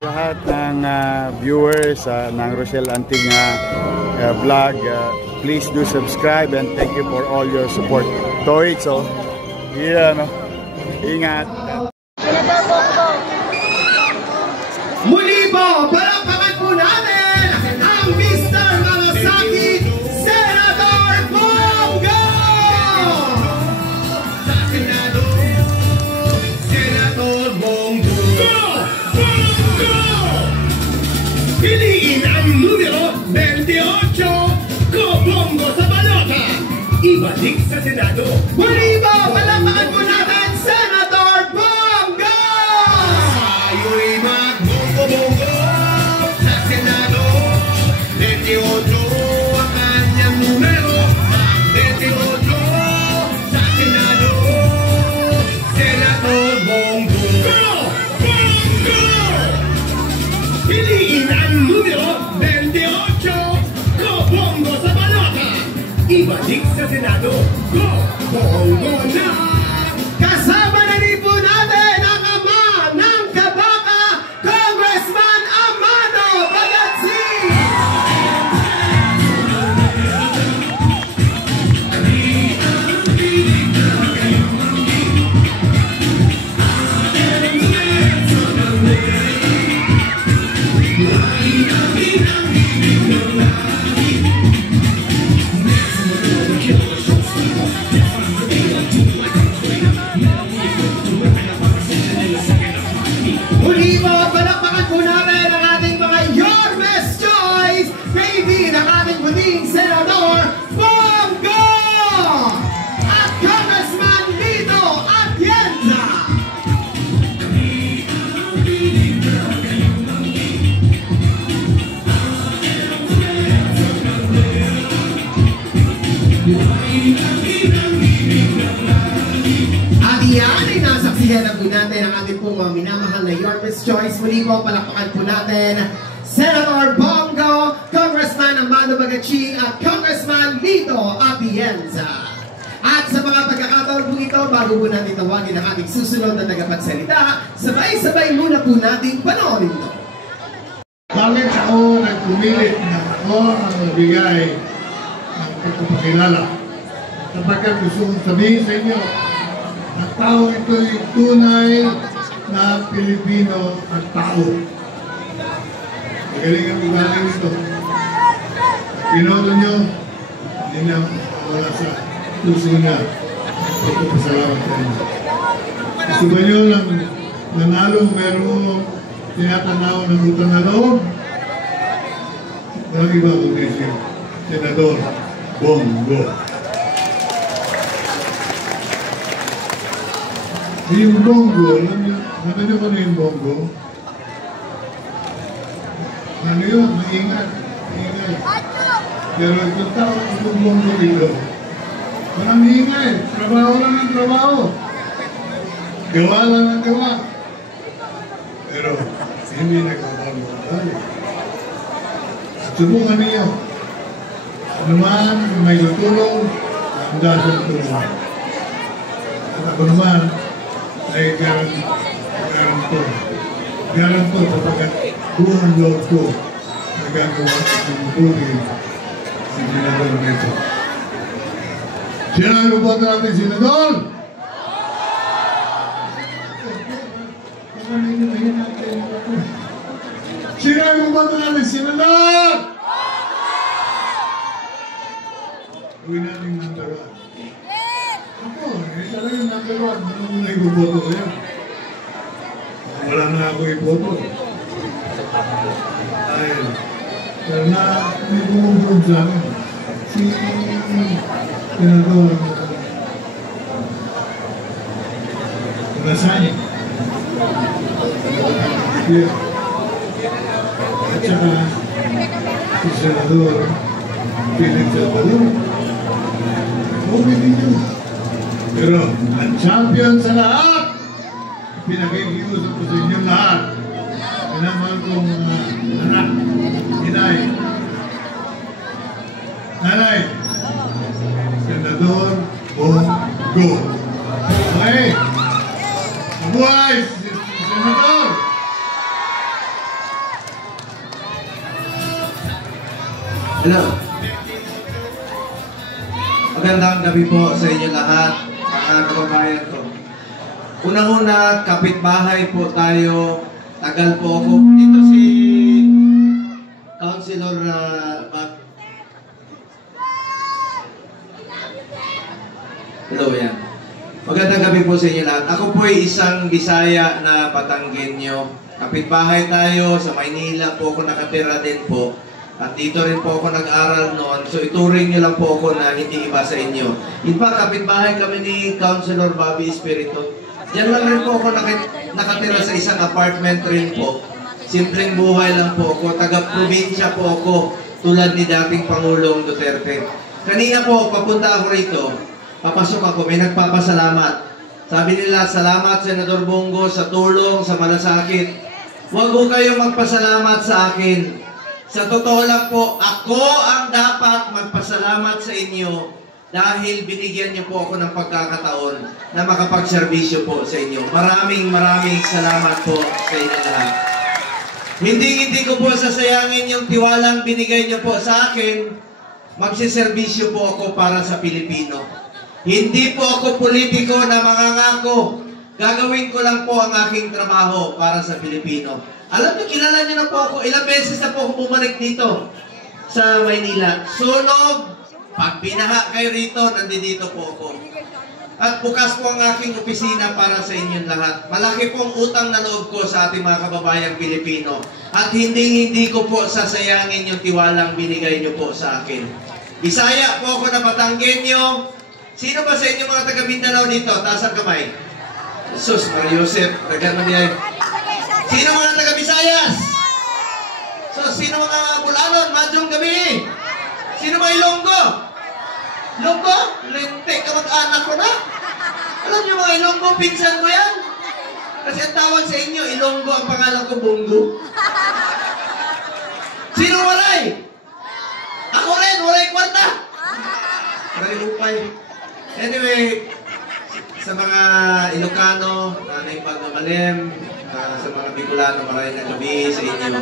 Lahat ng viewers ng Rochelle Anting vlog, please do subscribe and thank you for all your support. Toits, oh. Yeah, no? Ingat. Muli po, palakpakan po natin ang Mr. Malasaki, Senator Bongo! Sa Senado, Senator Bongo! Go! Bongo! Piliin ang numero 28, Go Bongo sa balota! Ibalik sa Senado! Muli po, palakpakan po natin Senator Bongo! Sa'yo'y mag-bongo-bongo sa Senado, 28 ang kanyang numero, 28 sa Senado, Senator Bongo! Go! Bongo! Piliin ang numero 28, Go Bongo sa balota! Ibalik sa Senado, Go Bongo na! Kasama na rin po natin ang ama ng Kabaka, Congressman Amado Bagatsi! Muli po, palakpakan po natin ang ating mga Your Best Choice, baby, ng ating muling Senador Bongo! At Congressman Lito Atienza! At iyan ay nasaksihan na po natin ang ating pong mga minamahal na Your Best Choice. Muli po, palakpakan po natin Senator Bongo, Congressman Amado Bagatsi at Congressman Lito Atienza. At sa mga pagkakataon po ito, bago po natin tawagin ang ating susunod na tagapagsalita, sabay-sabay muna po natin panoorin ito. Bakit ako nagpumilit na ako ang magbigay ng pagpapakilala? Sapagkat gusto kong sabihin sa inyo, ang tao ito ay tunay na Pilipino at tao. Magaling ang ugali nito. Pinoto nyo, hindi na wala sa puso niya. Pagpapasalamat sa inyo. Gusto ba nyo lang nanalo, meron tinatanaw ng utang na loob? Walang iba kundi si Senador Bongo. Yung Bongo, alam niyo kung ano yung Bongo? Ano yun? Maingat. Maingat. Pero itong tao, itong Bongo dito, walang ingay. Trabaho lang ang trabaho. Gawa lang ang gawa. Pero hindi nagbabago ang tayo. Subukan niyo. Ano man, may tutulong, ang dasal tulong. At ako naman, ay garanto sapagkat buong loob ko nagagawa ng mabuti si Senador nito. Sino ang boto natin, Senador? Sino ang boto natin, Senador? Gawin natin number 1. Ako, talagang number 1. Ano muna iboboto ko yan? Wala na ako iboto. Dahil, pero na may bumubog sa akin. Si Senador Rasani. At saka si Senador Philip Salvador. Okay din yun. Pero ang champion sa lahat, pinag-iusap ko sa inyong lahat. Pinamahal kong anak, inay. Nanay, Senador Bongo. Okay? Mabuhay, Senador! Hello. Magandang gabi po sa inyo lahat, mga kababayan ko. Unang-una, kapitbahay po tayo. Tagal po ako. Dito si Councilor Hello, yan. Magandang gabi po sa inyo lahat. Ako po ay isang Bisaya na Batanggenyo. Kapitbahay tayo, sa Maynila po ako nakatira din po. At dito rin po ako nag-aral noon. So ituring niyo lang po ako na hindi iba sa inyo. In fact, kapitbahay kami ni Councilor Bobby Espiritu. Diyan lang rin po ako nakatira sa isang apartment rin po. Simpleng buhay lang po ako. Taga-probinsya po ako. Tulad ni dating Pangulong Duterte. Kanina po, papunta ako rito. Papasok ako. May nagpapasalamat. Sabi nila, salamat Senador Bongo sa tulong, sa malasakit. Huwag ko kayong magpasalamat sa akin. Sa totoo lang po, ako ang dapat magpasalamat sa inyo dahil binigyan niyo po ako ng pagkakataon na makapagserbisyo po sa inyo. Maraming salamat po sa inyo lahat. Hindi ko po sasayangin yung tiwalang binigay niyo po sa akin. Magsiserbisyo po ako para sa Pilipino. Hindi po ako politiko na mangangako. Gagawin ko lang po ang aking trabaho para sa Pilipino. Alam niyo, kilala niyo na po ako. Ilang beses na po ako bumalik dito sa Maynila. Sunog, pag binaha kayo rito, nandito po ako. At bukas po ang aking opisina para sa inyong lahat. Malaki pong utang na loob ko sa ating mga kababayang Pilipino. At hindi ko po sasayangin yung tiwalang binigay niyo po sa akin. Bisaya po ako na Batanggenyo. Sino ba sa inyo mga taga Mindanao dito? Taas ang kamay. Sus, Mario Joseph, nagano niya. Sino mga taga Visayas? So, sino mga Bulanon? Madyong gabi. Sino mga Ilonggo? Ilonggo? Lintik ka mag-anak ko na. Alam niyo mga Ilonggo, pinsan ko yan. Kasi ang tawag sa inyo, Ilonggo, ang pangalan ko, Bongo. Sino walay? Ako rin, walay kwarta. Walay upay. Anyway, sa mga Ilocano, nanay pagmamalim, sa mga Bicolano, maraming gabi sa inyo.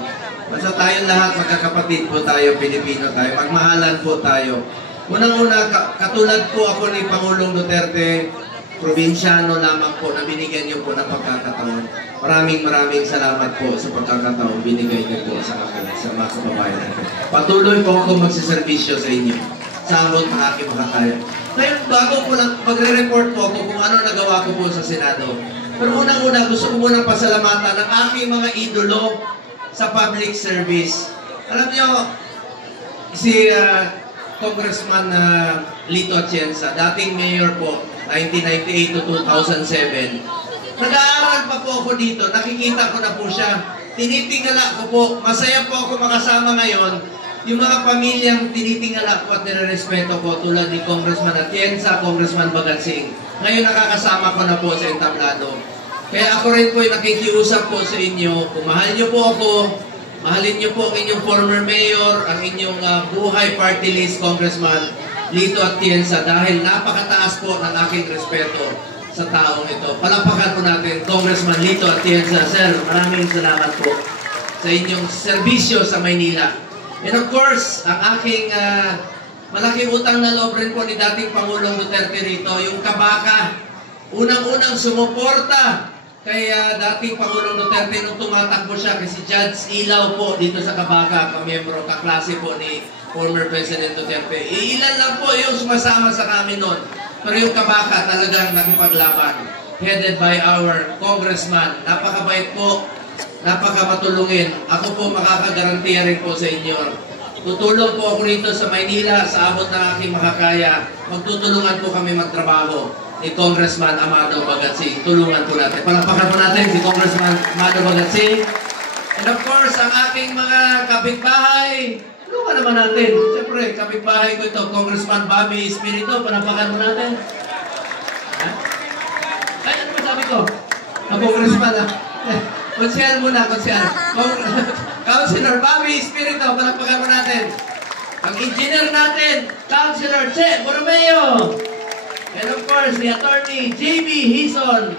Basta tayong lahat, magkakapatid po tayo, Pilipino tayo, magmahalan po tayo. Unang-una, katulad po ako ni Pangulong Duterte, probinsyano lamang po na binigyan niyo po ng pagkakataon. Maraming salamat po sa pagkakataon binigay niyo po sa akin, sa mga kababayan natin. Patuloy po ako magsiservisyo sa inyo, sa abot ng aking makakaya. Ngayon, bago po lang magre-report po ako kung ano nagawa ko po sa Senado. Pero unang-una, gusto ko munang pasalamatan ng aking mga idolo sa public service. Alam niyo, si Congressman Lito Atienza, dating mayor po, 1998 to 2007. Nag-aaral pa po ako dito, nakikita ko na po siya. Tinitingala ko po, masaya po ako makasama ngayon. Yung mga pamilyang tinitingala ko at nirerespeto ko tulad ni Congressman Atienza, Congressman Bagatsing. Ngayon nakakasama ko na po sa entablado. Kaya ako rin po ay nakikiusap po sa inyo. Kung mahal niyo po ako, mahalin niyo po ang inyong former mayor, ang inyong buhay party list, Congressman Lito Atienza, dahil napakataas po ng aking respeto sa taong ito. Palapakan po natin, Congressman Lito Atienza. Sir, maraming salamat po sa inyong serbisyo sa Maynila. And of course, ang aking malaking utang na loob rin po ni dating Pangulong Duterte rito, yung kabaka. Unang-unang sumuporta kay dating Pangulong Duterte nung tumatakbo siya kasi Judge Ilaw po dito sa kabaka, kamiyembro, kaklase po ni former President Duterte. Ilan lang po yung sumasama sa kami noon. Pero yung kabaka talagang nakipaglaban. Headed by our congressman. Napakabait po. Napakamatulungin. Ako po makakagarantiya rin po sa inyo. Tutulong po ako rito sa Maynila sa abot ng aking makakaya. Magtutulungan po kami magtrabaho ni Congressman Amado Bagatsing. Tulungan po natin. Palapakan po natin si Congressman Amado Bagatsing. And of course, ang aking mga kapitbahay. Tulungan naman natin. Siyempre, kapitbahay ko ito, Congressman Bobby Espiritu. Palapakan po natin. Ha? Ay, ano ba sabi ko? Congressman ha? Konsyal muna, konsyal. Councilor Bobby Espiritu, palapakan mo natin. Ang engineer natin, Councilor Che Borromeo. And of course, the attorney, J.B. Hison.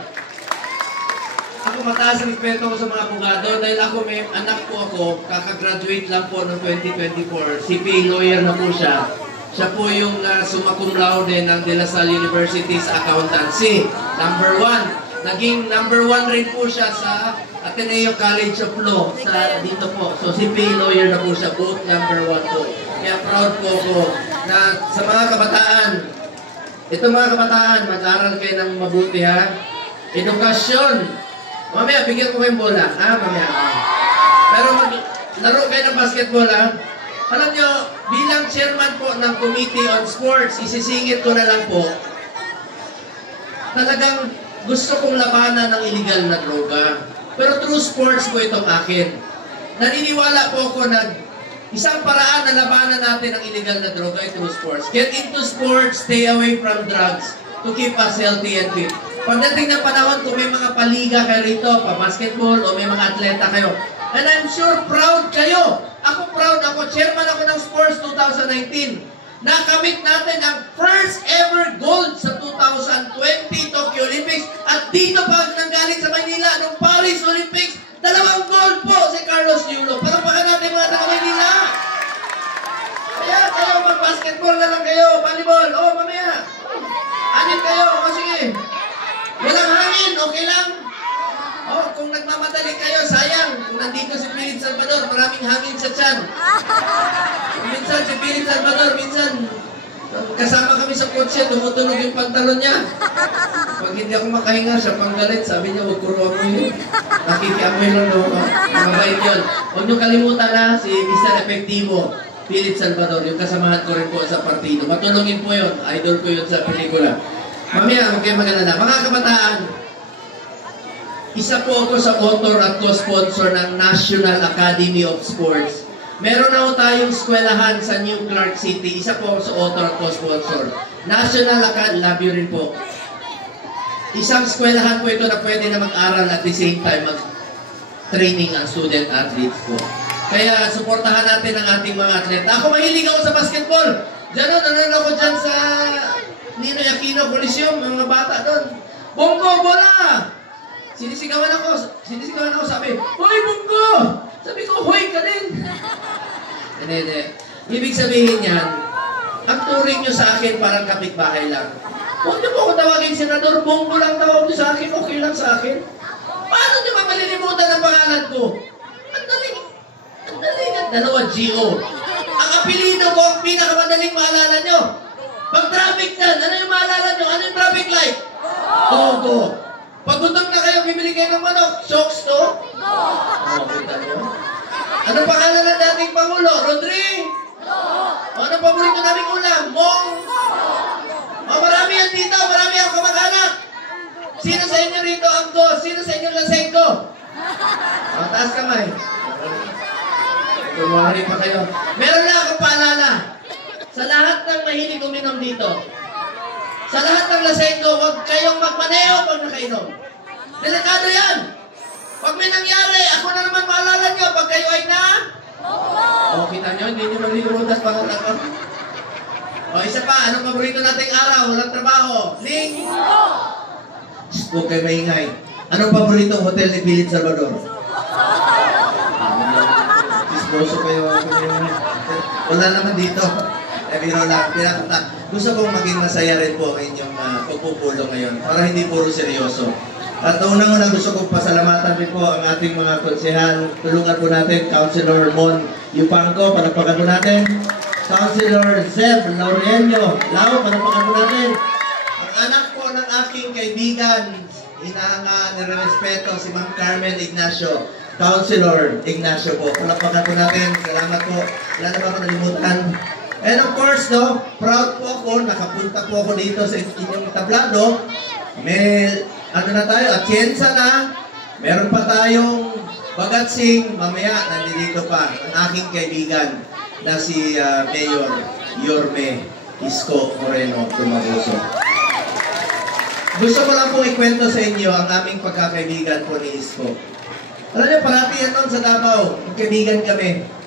Ako ako, mataas ang respeto ko sa mga abogado dahil ako, may anak po ako, kakagraduate lang po noong 2024. CPA lawyer na po siya. Siya po yung summa cum laude ng De La Salle University's accountancy. Number 1. Naging number 1 rin po siya sa Ateneo College of Law sa dito po. So CPA lawyer na po siya, both number 1 po. Kaya proud po ako na sa mga kabataan, ito mga kabataan, mag-aral kayo ng mabuti ha. Edukasyon. Mamaya, bigyan ko kayong bola. Mamaya. Pero laro kayo ng basketball ha. Alam nyo, bilang chairman po ng Committee on Sports, isisingit ko na lang po, talagang gusto kong labanan ng illegal na droga. Pero through sports po itong akin. Naniniwala po ako na isang paraan na labanan natin ang illegal na droga ay through sports. Get into sports, stay away from drugs to keep us healthy and fit. Pagdating ng panahon, kung may mga paliga kayo rito, pa-basketball o may mga atleta kayo, and I'm sure proud kayo. Ako proud ako, chairman ako ng Sports 2019. Nakamit natin ang first ever gold sa 2020 Tokyo Olympics at dito pa nanggaling sa Maynila nung Paris Olympics, 2 gold po si Carlos Yulo. Palakpakan natin mga taga-Maynila. Kaya kayo, mag-basketball na lang kayo, volleyball, mamaya. Anin kayo, sige. Walang hangin, okay lang. Kung nagmamadali kayo, sayang. Kung nandito si Philip Salvador, maraming hangin sa tiyan. Minsan si Philip Salvador, minsan kasama kami sa kotse, tumutunog yung pantalon niya. Pag hindi ako makahinga, siya pang galit. Sabi niya, huwag ko amoy. Nakikiamoy lang daw ako. Mabait yun. Huwag niyo kalimutan na si Mr. Efectivo, Philip Salvador, yung kasamahan ko rin po sa partido. Matulungin po yun. Idol ko yun sa pelikula. Mamaya, huwag kayo mag-alala. Mga kabataan, isa po ako sa author at co-sponsor ng National Academy of Sports. Meron na po tayong eskwelahan sa New Clark City. Isa po ako sa author at co-sponsor. National Academy, love you rin po. Isang eskwelahan po ito na pwede na mag-aral at the same time mag-training ang student athletes po. Kaya suportahan natin ang ating mga atleta. Ako mahilig ako sa basketball. Diyan nanonood ako dyan sa Ninoy Aquino Coliseum, mga bata doon. Bongo, bola! Sinisigawan ako, sabi, hoy, Bongo! Sabi ko, hoy ka din! Hindi. Ibig sabihin yan, ang turing nyo sa akin parang kapitbahay lang. Huwag nyo po ako tawagin senador, Bongo lang tawag nyo sa akin, okay lang sa akin. Paano nyo mamalilimutan ang pangalan ko? Ang daling at dalawa, G.O. Ang apelido ko, ang pinakamadaling maalala nyo. Pag traffic na, ano yung maalala nyo? Ano yung traffic light? Go. Pag gutom na kayo, bibili kayo ng manok. Shocks to? Kita nyo. Anong pangalan ng dating Pangulo? Rodri? Anong paborito naming ulam? Mong? Marami yan dito. Marami ang kamag-anak. Sino sa inyo rito ang go? Sino sa inyo lasengko? Taas kamay. Tumari pa kayo. Meron lang akong paalala. Sa lahat ng mahilig uminom dito, sa lahat ng lasengko, huwag kayong magmaneho pag nakainom. Delikado yan. Pag may nangyari, ako na naman maalala nyo, pag kayo ay na... kita nyo, hindi nyo malilimutas pangalan ko. Isa pa, anong paborito nating araw? Walang trabaho. Linggo! Huwag kayo maingay. Anong paborito hotel ni Philip Salvador? Disposo kayo. Wala naman dito. Biro lang. Gusto kong maging masaya rin po ang inyong pagpupulong ngayon para hindi puro seryoso. At unang-una gusto kong pasalamatan rin po ang ating mga konsehal. Tulungan po natin, Councilor Mon Yupanco, panapakan po natin. Councilor Zeb Laureano Lau, panapakan po natin. Ang anak po ng aking kaibigan, hinahanga, nire-respeto si Ma'am Carmen Ignacio. Councilor Ignacio po, panapakan po natin. Salamat po. Wala na ba ako nalimutan? And of course, proud po ako, nakapunta po ako dito sa inyong tablado. May, na tayo, atienza na. Meron pa tayong bagatsing. Mamaya, nandito pa ang aking kaibigan na si Mayor Yorme Isko Moreno Tumagoso. Gusto ko lang pong ikwento sa inyo ang aming pagkakaibigan po ni Isko. Alam niyo, parati yan noon sa Davao. Magkaibigan kami.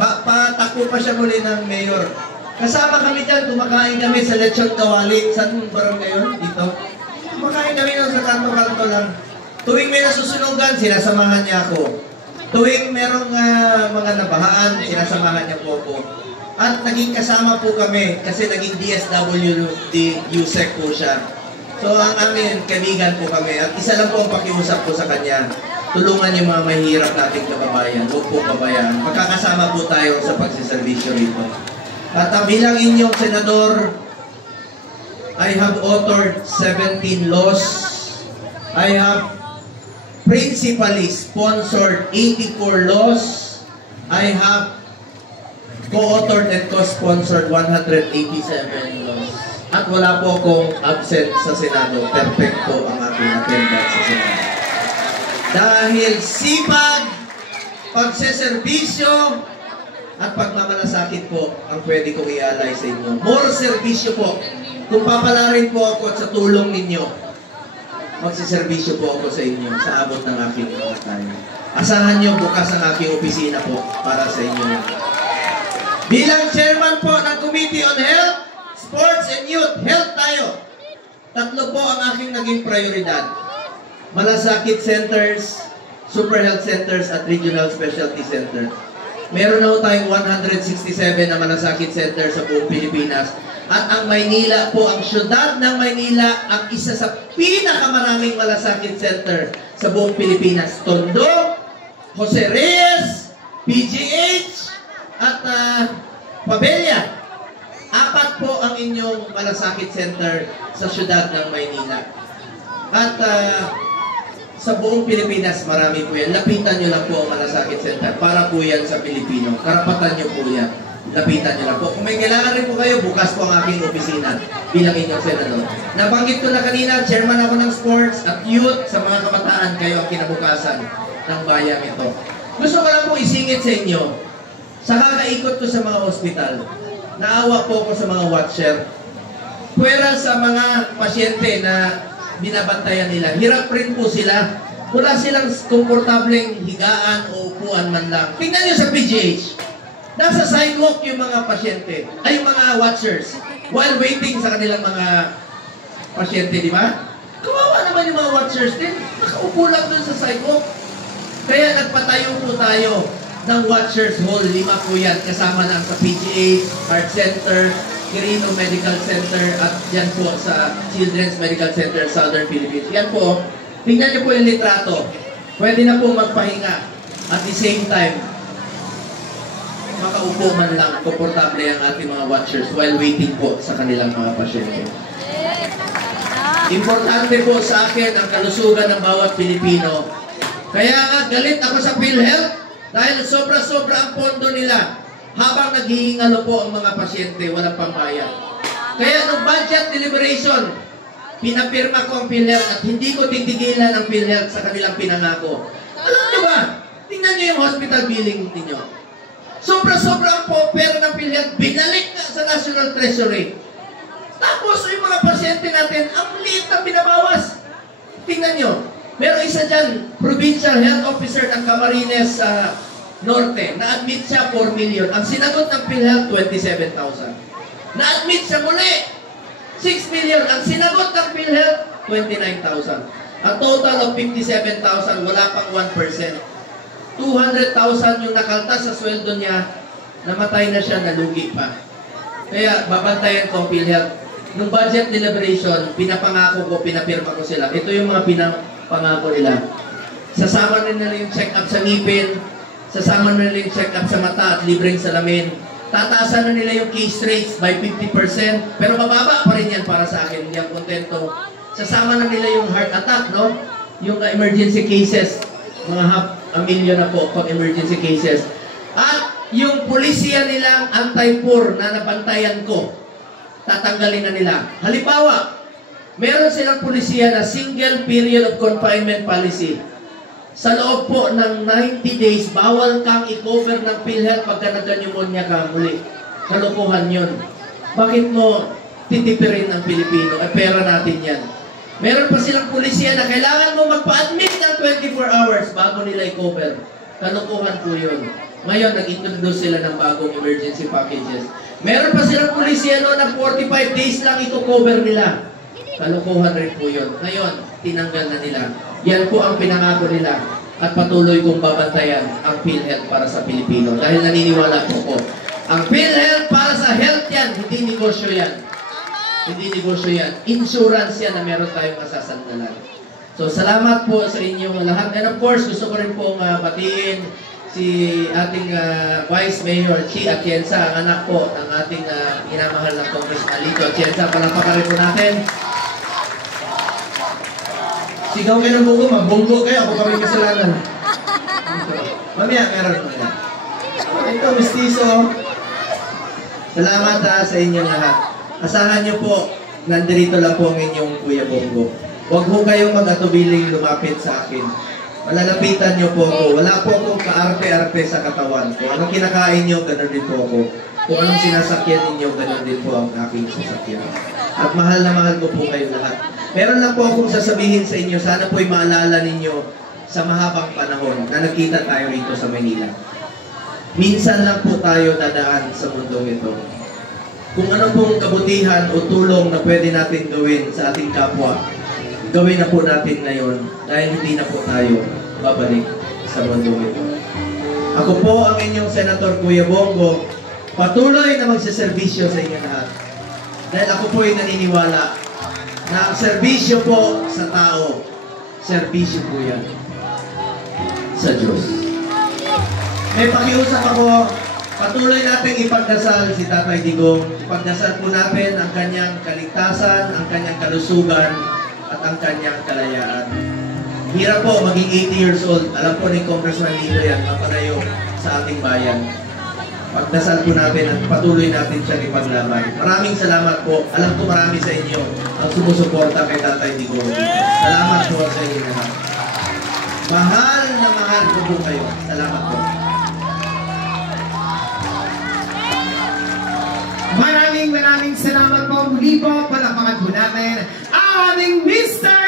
Patakbo pa siya muli ng mayor. Kasama kami dyan, kumakain kami sa Lechon Kawali. Saan barangay yun? Dito. Kumakain kami nun sa kanto-kanto lang. Tuwing may nasusunugan, sinasamahan niya ako. Tuwing merong mga nabahaan, sinasamahan niya po ako. At naging kasama po kami kasi naging DSWD USEC po siya. So ang amin, kaibigan po kami. At isa lang po ang pakiusap ko sa kanya. Tulungan yung mga mahihirap nating kababayan. Huwag po kabayan. Magkakasama po tayo sa pagsiservisyo rito. At bilang inyong senador, I have authored 17 laws. I have principally sponsored 84 laws. I have co-authored and co-sponsored 187 laws. At wala po akong absent sa Senado. Perfect po ang aking attendance sa Senado. Dahil sipag, pagseservisyo, at pagmamalasakit po ang pwede kong i-alay sa inyo. More servisyo po. Kung papalarin po ako at sa tulong ninyo, magsiservisyo po ako sa inyo sa abot ng aking kaya. Asahan nyo bukas ang aking opisina po para sa inyo. Bilang chairman po ng Committee on Health, Sports and Youth, health tayo. Tatlo po ang aking naging prioridad. Malasakit centers, super health centers at regional specialty center. Meron na tayong 167 na malasakit center sa buong Pilipinas. At ang Maynila po, ang syudad ng Maynila, ang isa sa pinakamaraming malasakit center sa buong Pilipinas. Tondo, Jose Reyes, PGH, at Pabella. 4 po ang inyong malasakit center sa syudad ng Maynila. At sa buong Pilipinas, marami po yan. Lapitan nyo lang po ang malasakit center. Para po yan sa Pilipino. Karapatan nyo po yan. Lapitan nyo lang po. Kung may kailangan rin po kayo, bukas po ang aking opisina bilang inyong senador. Nabanggit ko na kanina, chairman ako ng sports at youth. Sa mga kabataan, kayo ang kinabukasan ng bayang ito. Gusto ko lang po isingit sa inyo. Sa kakaikot ko sa mga ospital, naawa po ako sa mga watcher. Pwera sa mga pasyente na binabantayan nila. Hirap rin po sila. Wala silang komportableng higaan o upuan man lang. Tingnan nyo sa PGH. Nasa sidewalk yung mga pasyente, ay yung mga watchers, while waiting sa kanilang mga pasyente, di ba? Kawawa naman yung mga watchers din. Nakaupo lang dun sa sidewalk. Kaya nagpatayo po tayo ng Watchers Hall. 5 po yan. Kasama na sa PGH, Heart Center, Quirino Medical Center, at yan po sa Children's Medical Center, Southern Philippines. Yan po, tingnan niyo po yung litrato. Pwede na po magpahinga. At the same time, makaupo man lang, komportable ang ating mga watchers while waiting po sa kanilang mga pasyente. Importante po sa akin ang kalusugan ng bawat Pilipino. Kaya nga, galit ako sa PhilHealth dahil sobra-sobra ang pondo nila. Habang naghihingalo po ang mga pasyente, walang pambayad. Kaya nung budget deliberation, pinapirma ko ang PhilHealth at hindi ko titigilan ang PhilHealth sa kanilang pinangako. Alam niyo ba? Tingnan niyo yung hospital billing ninyo. Sobra-sobra ang pera ng PhilHealth, binalik na sa National Treasury. Tapos yung mga pasyente natin, ang liit na binabawas. Tingnan nyo, meron isa dyan, Provincial Health Officer ng Camarines sa Norte, na-admit siya 4 million. Ang sinagot ng PhilHealth, 27,000. Na-admit siya muli, 6 million. Ang sinagot ng PhilHealth, 29,000. A total of 57,000, wala pang 1%. 200,000 yung nakaltas sa sweldo niya, namatay na siya, nalugi pa. Kaya babantayan ko ang PhilHealth. Nung budget deliberation, pinapangako ko, pinapirma ko sila. Ito yung mga pinapangako nila. Sasama nila yung check-up sa ngipin, sasama nila yung check-up sa mata at libreng salamin. Tataasan na nila yung case rates by 50%, pero mababa pa rin yan para sa akin. Hindi ako kontento. Sasama na nila yung heart attack, no? Yung emergency cases, mga 500,000 na po pag emergency cases. At yung polisiya nilang anti-poor na nabantayan ko, tatanggalin na nila. Halimbawa, meron silang polisiya na single period of confinement policy. Sa loob po ng 90 days, bawal kang i-cover ng PhilHealth pagka nagka-pneumonia ka muli. Kalokohan yun. Bakit mo titipirin ang Pilipino? Pera natin yan. Meron pa silang polisiya na kailangan mo magpa-admit ng 24 hours bago nila i-cover. Kalokohan po yun. Ngayon, nag-introduce sila ng bagong emergency packages. Meron pa silang polisiya na 45 days lang ito cover nila. Kalokohan rin po yun. Ngayon, tinanggal na nila. Yan po ang pinangako nila at patuloy kong babantayan ang PhilHealth para sa Pilipino. Dahil naniniwala po ko, ang PhilHealth para sa health yan, hindi negosyo yan. Hindi negosyo yan. Insurance yan na meron tayong masasandalan. So, salamat po sa inyong lahat. And of course, gusto ko rin pong batiin si ating Vice Mayor Chi Atienza, ang anak po ng ating inamahal na Congressman Lito Atienza. Palapakan rin po natin. Sigaw kayo ng bungo, mabunggo kayo. Ako kami kasalanan. Mamaya, meron mo yan. Ito, mistiso. Salamat sa inyong lahat. Asahan niyo po, nandirito lang po ang inyong Kuya Bongo. Huwag po kayong mag-atubiling lumapit sa akin. Malalapitan niyo po ako. Wala po akong kaarte-arte sa katawan. Kung anong kinakain niyo, gano'n din po ako. Kung anong sinasakyan ninyo, gano'n din po ang aking sasakyan. At mahal na mahal ko po kayo lahat. Meron lang po akong sasabihin sa inyo. Sana po'y maalala ninyo sa mahabang panahon na nagkita tayo rito sa Manila. Minsan lang po tayo dadaan sa mundong ito. Kung ano pong kabutihan o tulong na pwede natin gawin sa ating kapwa, gawin na po natin ngayon dahil hindi na po tayo babalik sa mundo ito. Ako po ang inyong Senator Kuya Bongo, patuloy na magsiservisyo sa inyo lahat. Dahil ako po ay naniniwala na ang serbisyo po sa tao, serbisyo po yan sa Diyos. May pakiusap ako, patuloy natin ipagdasal si Tatay Digong. Ipagdasal po natin ang kanyang kaligtasan, ang kanyang kalusugan, at ang kanyang kalayaan. Hirap po maging 80 years old. Alam po ni Congressman Lito yan, mapanayo sa ating bayan. Pagdasal po natin at patuloy natin siyang ipaglaban. Maraming salamat po. Alam ko marami sa inyo ang sumusuporta kay Tatay Digong. Salamat po sa inyo naman. Mahal na mahal ko po kayo. Salamat po. Maraming salamat po. Muli po, palapakan po natin ang aming Mr.